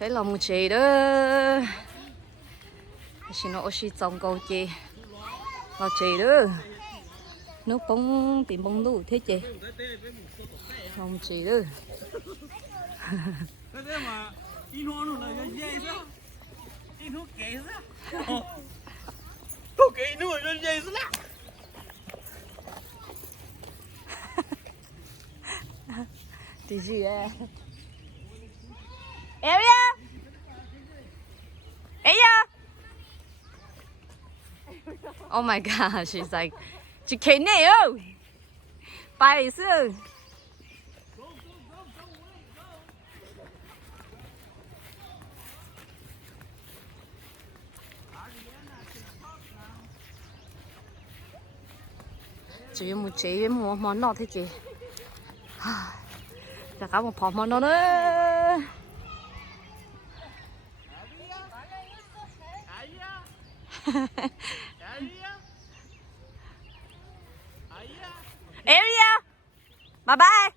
phải làm một chế đó xin nó aussi trồng cầu chế vào chế đó nước bông tìm bông đủ thế chế làm chế đó thì gì à Area Area Oh my god she's like chị kén này ơ bài sư chỉ một chế một món nọ thế chị là cả một phỏ món nọ nữa Area bye bye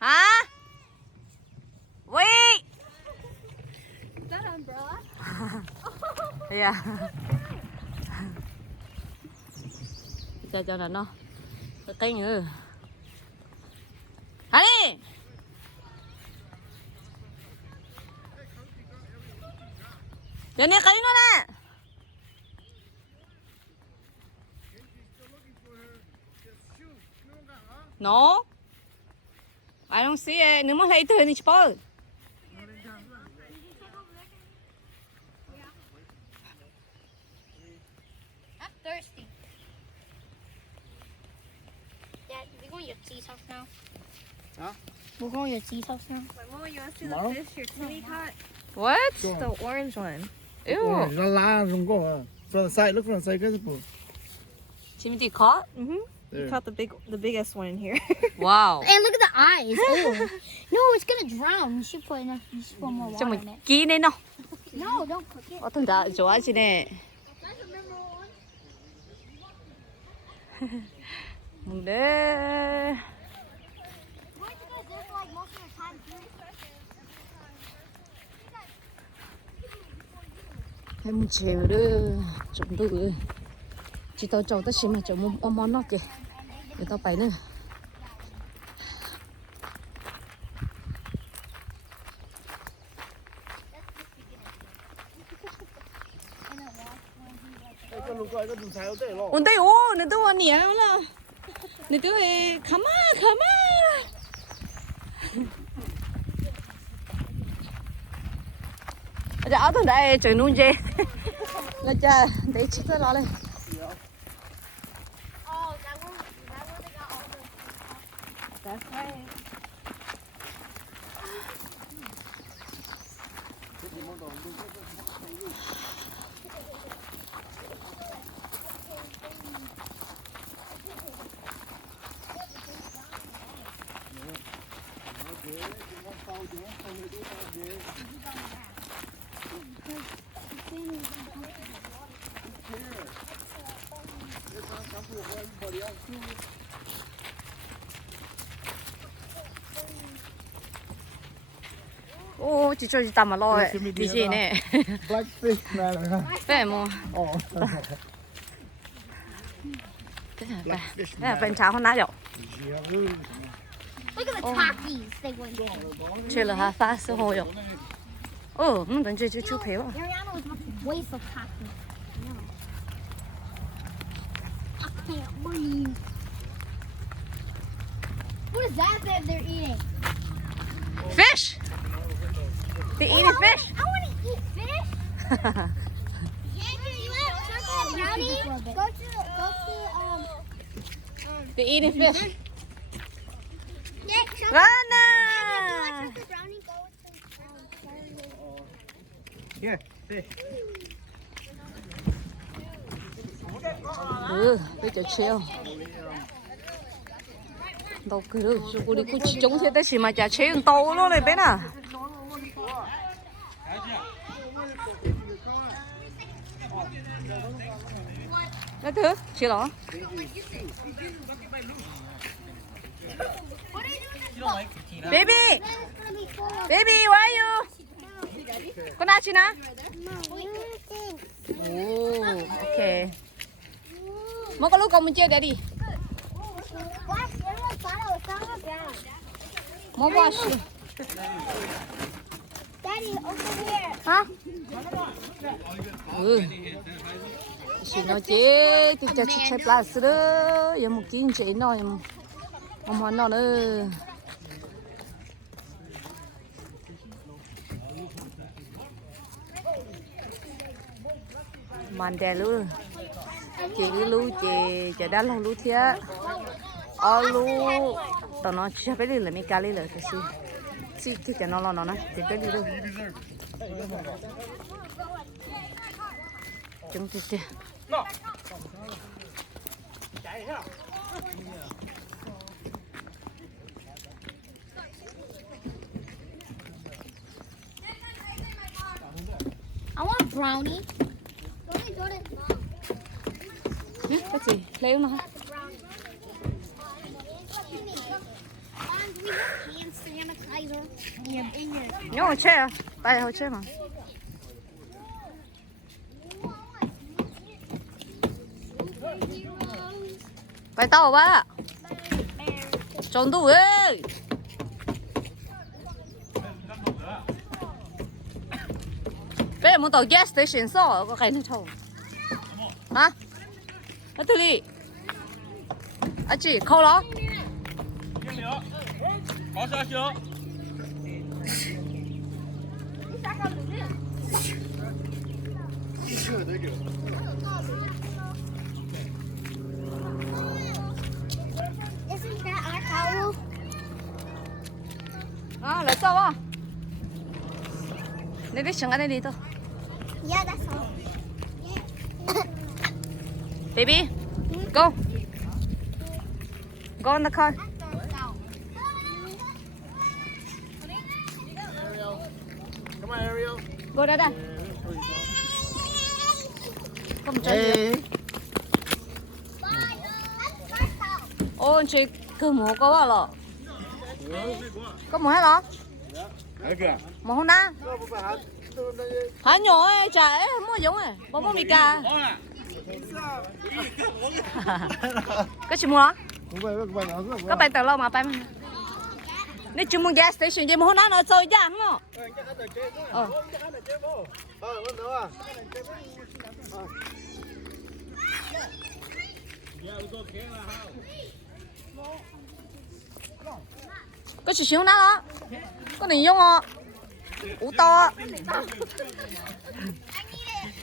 hả wait Is that an umbrella? yeah cho nó cái nữa hả đi giờ này cái nữa nè no I don't see it nếu mà lấy từ thì chụp I'm thirsty. Dad, we're going to your T's house now. Huh? We're going to your T's house now. Mama, you want to see Tomorrow? the fish your Timmy caught? what The orange one. ew La la from go. From the side, look from the side, guys. chim đi khó Mm-hmm. There. You caught the biggest one in here. wow And look at the eyes. Ew. No, it's going to drown. You should put more cho water mình in it. kỹ này nó No, don't cook it. ở thằng đã 좋아 지네 뭔데 Why don't you guys live like most of your time em chiều đó trồng được chỉ tao trồng tao xin mà trồng một món nó kìa để tao phải nữa 온대 오 내도 원이야 올라 내도 에 가마 giờ áo thằng đại trời nung dê là cha để chết nó lên Oh, that one they got all the... That's right. ô chỉ cho chị tầm mà lo ấy đi gì nè Blackfish man. phải mua Oh. cái này bên trái không nãy rồi Look at the Takis. They went. chơi là phá số hồi rồi mình vẫn chơi chú phèo Ariana was about to waste of Takis. I can't breathe. What is that they're eating? fish they eating fish I want to eat fish. You want brownie? Go to they eating fish Yeah, Rana the brownie go Here, fish. bây giờ chiều đâu cứ được chú cô đi cô chỉ chống thế đấy chỉ mà chả chế tàu nó này bên à cái thứ chị đó Baby, It's gonna be full of baby, where are you? Con nào chị nào? Oh, okay. Mau có lúc con mình chơi daddy. Watch, everyone follow us on the ground. Mau wash. Daddy, over here. Hả? Chị nói chế, tôi cho chị chơi plus đó, giờ một kín chế nó, không hoàn nó nữa. Màn đè luôn, chị lưu chị đã lâu lưu thiệt, lưu, tao nó chỉ phải đi làm mấy cái là cái gì, chị cho nó nè, chị phải đi đâu. Chúng chị. I want brownie. Jordan. Cái gì? Lấy nó. Hand sanitizer. Yeah, in here. Nhớ hồi chơi à? Tay hồi chơi mà. Phải tao ba. Trốn tủ ơi. Bây giờ muốn tàu gas station sao có cái này thôi. Hả? Ở đây đi. À chị, khâu đó. Có sao chưa? Isn't that our towel? À, lấy sao à? Nên biết chẳng cái này đi thôi. Yeah, that's all. Baby, go. Go in the car. Come on, Ariel. Go đây đây. Không chơi Hey. Ôi chị cứ mua có bao lọ. Có mua hết lọ? Okay. Mua không đá? Hả nhỏ ấy trời mua giống ấy. Bố bố mì cà. Có chị mua hả? Có bài tờ lâu mà bài mà. Nếu chị mua gas station chị mua không đá nó chơi chẳng không? Có chị xuống đó hả? Có này giống không? Ủ to.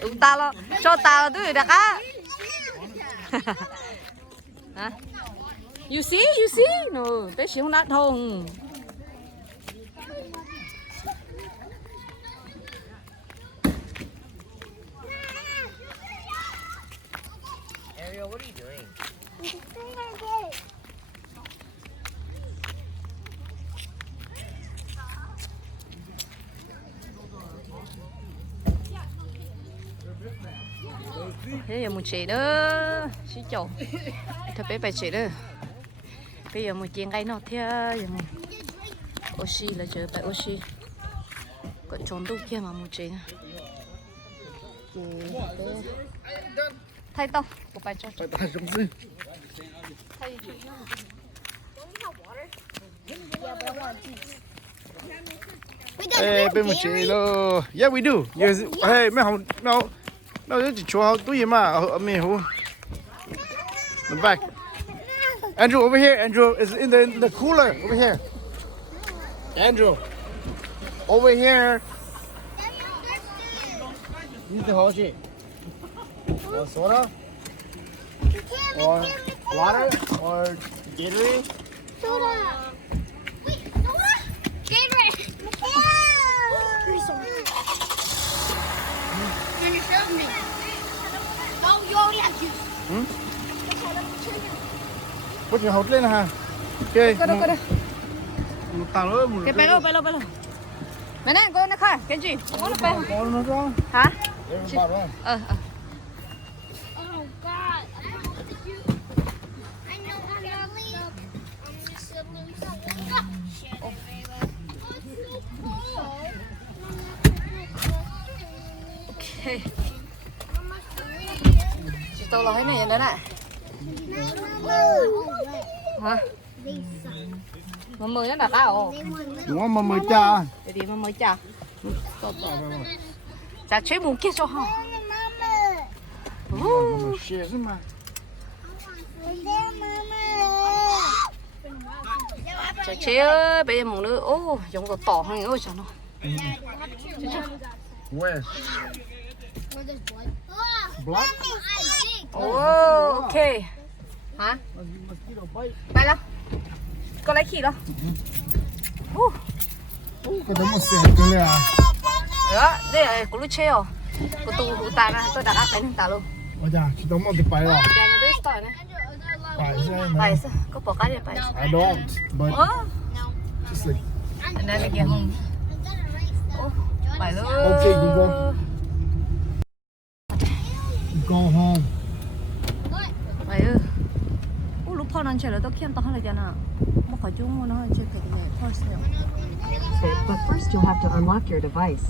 Ủ to lo. Cho tao tôi đặt á. Hả? You see? No, tới xuống đó thôi. Ariel, what are you doing? Thế giờ một chị đó xí chậu thật bé bài chị đó bây giờ một chị ngay nó theo giờ một oxy là chờ bài oxy còn trốn đâu kia mà một chị thay tao một bài cho Phải ta giống gì? thay Hey, bên một chị lo. Yeah, we do. Yes. Hey, mấy hồng, no, chỉ cho hậu túi mà, ở mấy hồng. The back. Andrew, over here. Andrew is in the cooler over here. Andrew, over here. Need the whole shit. Want soda? Or water? Or Gatorade? Soda. Wait, Noah? Gatorade. Can you show me? No, you already have juice. Có chuyện hột lên hả? Ok. có đâu Một tàu nữa, một. cái bay lâu mẹ nè cô nó khai cái gì có nó bay Có nó không? hả Em bảo rồi. Oh God. I know how to leave. store là thế này đó nè. Hả? Mà mười nó đặt đâu? You want mama cha? Để đi mà mười chả. Chả chế muốn kia cho họ. Mama share chứ mà. Chả chế ơi, bây giờ muốn nữa, ô, giống đồ tỏ hơn ơi chả nó. Where? Blood? Ô, ok. Hả? Mosquito bite. Đây lắm. Con lấy khỉ đó. Cái đó một sẹo cái này à? Đó, đây là của lúc treo. Của tù hủ tàn này, tôi đặt áp đánh tà luôn. Ôi da, chỉ tao một cái bite rồi. Đây là đây store này. Bite chứ. Bài sao? Có bỏ cái gì bài? I don't, but Ơ, just like. anh đây là kia không? Ô, bài luôn. Ok, Google. Go home. Bài ơi. Ô, lúc phao nó chơi là tôi khiêm tao hơn là gì nào? Mà khỏi chung nó chơi cái này thôi sao? But first you'll have to unlock your device.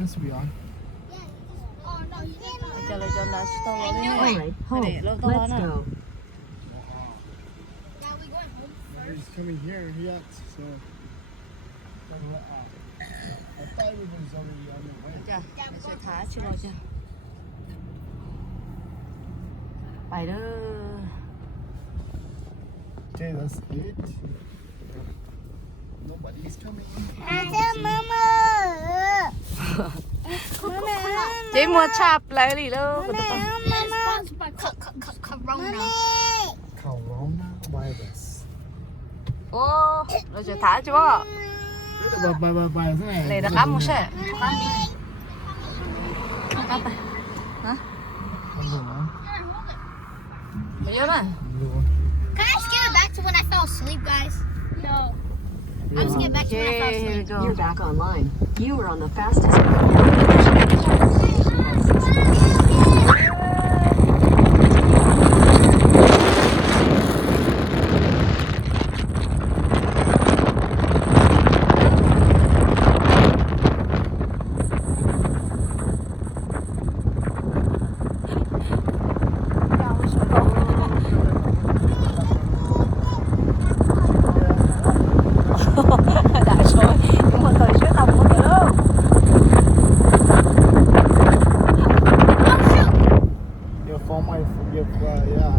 Yes, we are. Chờ là cho nó store lên All này. right, home. Để lâu tao Let's nó. go. He's coming here yet, so. I thought he was already on the way. Chờ, để sẽ thả chưa rồi chưa? Bài đó. Okay, that's it. Nobody's coming. Chị mua chạp lại đi đâu? Coronavirus. Ô, rồi sẽ thả chưa? Bài thế này. Để đặt cắm một xe. Cắm này. Hả? Không được hả? Bây giờ này. Không được. Can I skip it back to when I fell asleep, guys? No. I'm just get back to when I fell Okay, here we asleep. go. You're back online. You were on the fastest. Đã rồi, nhưng mà thời trước tao không có đâu. Your phone might forget, yeah.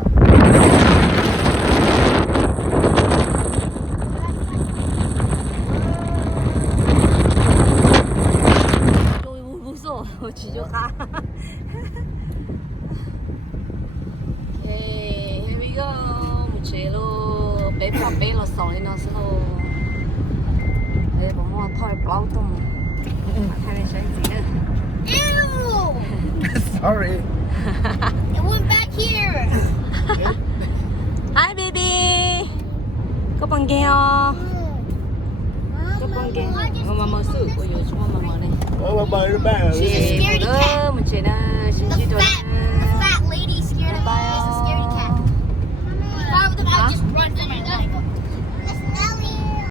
Tôi 무서워, 지조가. Okay, here we go. Một chế luôn, bé vào bé là sỏi nó sẽ luôn. Đây, bọn nó thôi bao tung. Hai bên sáng gì nữa. Ew! Sorry. It went back here. Hi baby. Có bằng ghe không? Có bằng ghe. Mà mở sự của dù chúng mà mở này. Oh, my bad. Chị scaredy một đứa, một chị đó, xin chị The tôi. fat lady scared of me. It's a scaredy cat. If I were them, I would just run for my life.